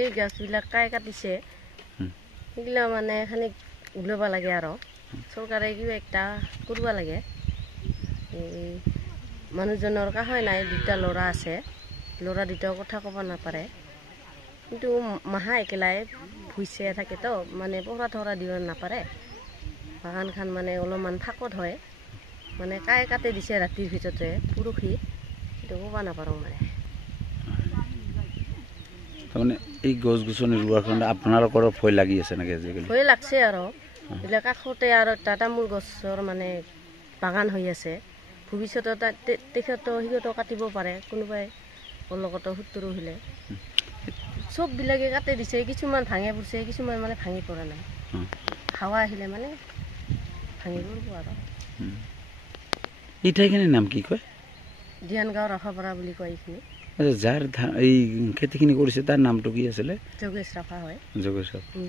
এই গাছবিলাক কাই কাটিছে সেইগিলা মানে খানিক ওলাব লাগে আৰু চৰকাৰে কিবা একটা কৰিব লাগে। এই মানুহজনৰ কাষে নাই, দুটা ল'ৰা আছে, ল'ৰা দুটাও কথা ক'ব নাপাৰে, কিন্তু মাহা একেলাই ভুইছে থাকেতো মানে পহৰা থহৰা দিব নাপাৰে। বাগানখন মানে অলপমান ফাকত হয়, মানে কাই কাটি দিছে ৰাতিৰ ভিতৰতে পৰহি, সেইটো ক'ব নাপাৰোঁ মানে। তাৰমানে এই গছ গছনি ৰোৱাৰ কাৰণে আপোনালোকৰ ভয় লাগি আছে নেকি আজিকালি? ভয় লাগছে আৰু এইবিলাক কাষতে আৰু তামোল গছৰ মানে বাগান হৈ আছে, ভৱিষ্যতত সিহঁতো কাটিব পাৰে, কোনোবাই লগতো শত্ৰু হ'লে চববিলাকে কাটি দিছে। কিছুমান ভাঙি পৰিছে, কিছুমান মানে ভাঙি পৰা নাই, হাৱা আহিলে মানে ভাঙি পৰিব আৰু। এই ঠাইখিনিৰ নাম কি কয়? দিয়ানগাঁও ৰাফাপাৰা বুলি কয় এইখিনি। যাৰ এই খেতিখিনি কৰিছে তাৰ নামটো কি আছিলে? যোগেশ ৰাফা হয়। যোগেশ ৰাফা।